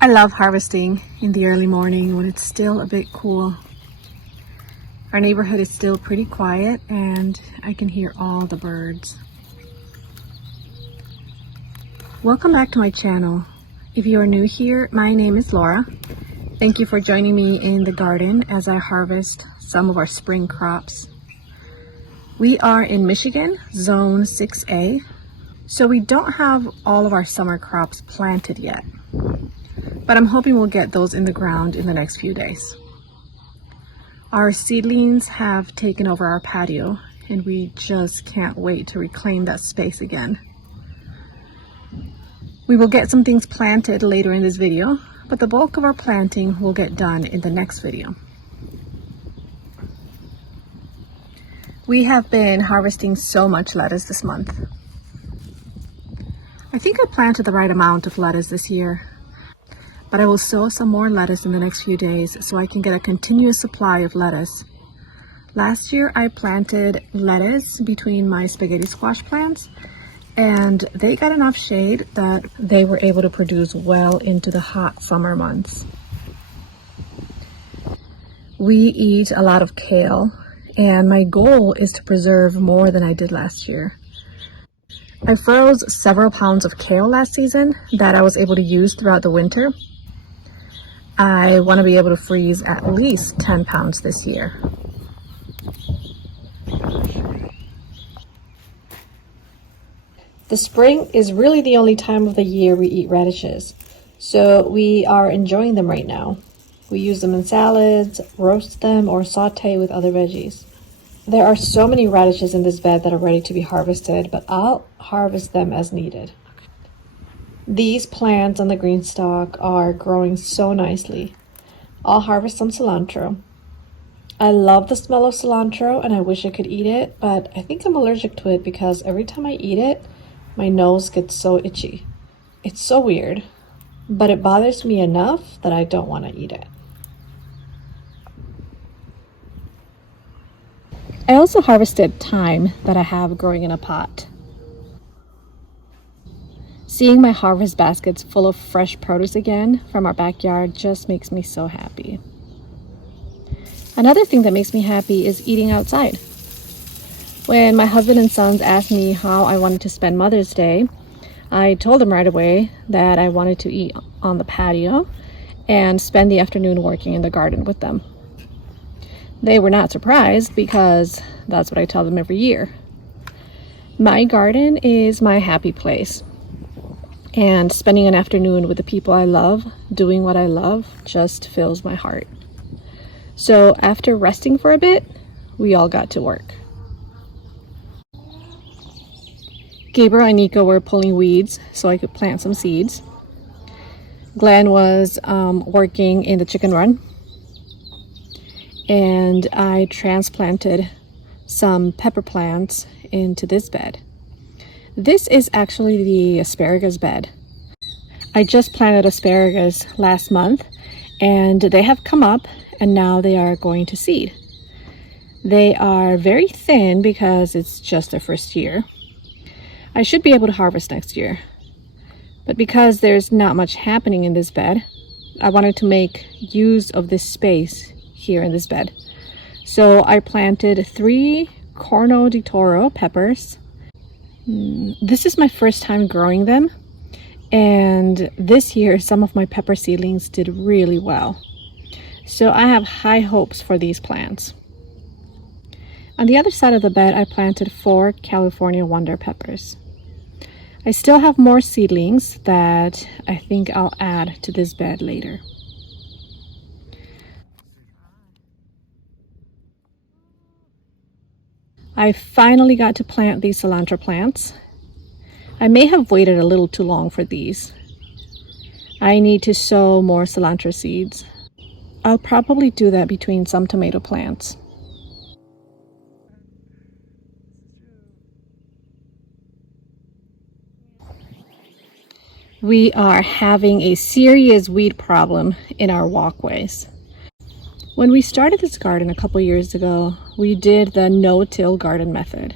I love harvesting in the early morning when it's still a bit cool. Our neighborhood is still pretty quiet and I can hear all the birds. Welcome back to my channel. If you are new here, my name is Laura. Thank you for joining me in the garden as I harvest some of our spring crops. We are in Michigan, Zone 6A, so we don't have all of our summer crops planted yet, but I'm hoping we'll get those in the ground in the next few days. Our seedlings have taken over our patio, and we just can't wait to reclaim that space again. We will get some things planted later in this video, but the bulk of our planting will get done in the next video. We have been harvesting so much lettuce this month. I think I planted the right amount of lettuce this year, but I will sow some more lettuce in the next few days so I can get a continuous supply of lettuce. Last year I planted lettuce between my spaghetti squash plants, and they got enough shade that they were able to produce well into the hot summer months. We eat a lot of kale, and my goal is to preserve more than I did last year. I froze several pounds of kale last season that I was able to use throughout the winter. I want to be able to freeze at least 10 pounds this year. The spring is really the only time of the year we eat radishes, so we are enjoying them right now. We use them in salads, roast them, or saute with other veggies. There are so many radishes in this bed that are ready to be harvested, but I'll harvest them as needed. These plants on the green stalk are growing so nicely. I'll harvest some cilantro. I love the smell of cilantro and I wish I could eat it, but I think I'm allergic to it because every time I eat it, my nose gets so itchy. It's so weird, but it bothers me enough that I don't want to eat it. I also harvested thyme that I have growing in a pot. Seeing my harvest baskets full of fresh produce again from our backyard just makes me so happy. Another thing that makes me happy is eating outside. When my husband and sons asked me how I wanted to spend Mother's Day, I told them right away that I wanted to eat on the patio and spend the afternoon working in the garden with them. They were not surprised because that's what I tell them every year. My garden is my happy place, and spending an afternoon with the people I love, doing what I love, just fills my heart. So after resting for a bit, we all got to work. Gabriel and Nico were pulling weeds so I could plant some seeds. Glenn was working in the chicken run, and I transplanted some pepper plants into this bed. This is actually the asparagus bed. I just planted asparagus last month and they have come up and now they are going to seed. They are very thin because it's just their first year. I should be able to harvest next year, but because there's not much happening in this bed, I wanted to make use of this space here in this bed. So I planted 3 Corno di Toro peppers. This is my first time growing them, and this year some of my pepper seedlings did really well. So I have high hopes for these plants. On the other side of the bed, I planted 4 California Wonder peppers. I still have more seedlings that I think I'll add to this bed later. I finally got to plant these cilantro plants. I may have waited a little too long for these. I need to sow more cilantro seeds. I'll probably do that between some tomato plants. We are having a serious weed problem in our walkways. When we started this garden a couple years ago, we did the no-till garden method.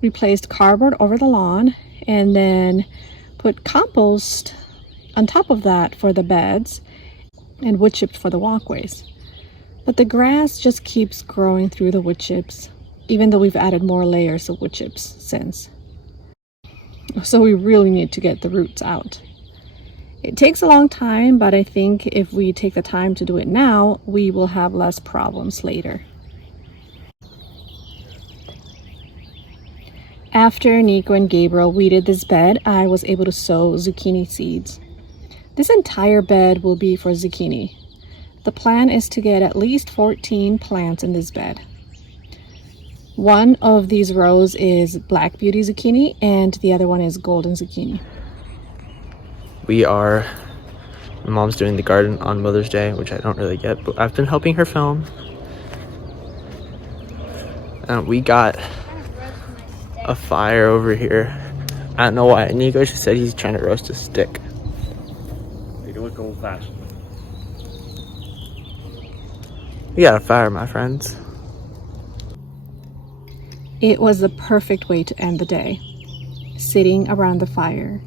We placed cardboard over the lawn and then put compost On top of that for the beds and wood chips for the walkways. But the grass just keeps growing through the wood chips, even though we've added more layers of wood chips since. So we really need to get the roots out. It takes a long time, but I think if we take the time to do it now, we will have less problems later. After Nico and Gabriel weeded this bed, I was able to sow zucchini seeds. This entire bed will be for zucchini. The plan is to get at least 14 plants in this bed. One of these rows is black beauty zucchini and the other one is golden zucchini. My mom's doing the garden on Mother's Day, which I don't really get, but I've been helping her film. And we got a fire over here. I don't know why. Nico just said he's trying to roast a stick. They do it old fashioned. We got a fire, my friends. It was the perfect way to end the day. Sitting around the fire,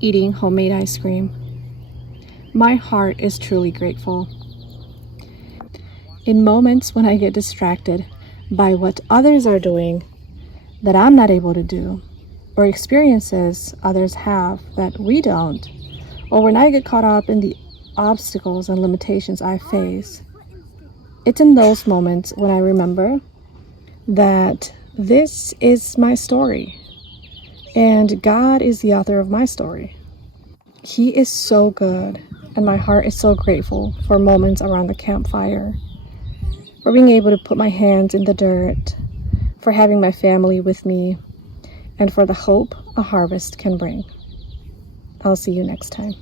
eating homemade ice cream. My heart is truly grateful. In moments when I get distracted by what others are doing that I'm not able to do, or experiences others have that we don't, or when I get caught up in the obstacles and limitations I face, it's in those moments when I remember that this is my story and God is the author of my story. He is so good, and my heart is so grateful for moments around the campfire, for being able to put my hands in the dirt, for having my family with me, and for the hope a harvest can bring. I'll see you next time.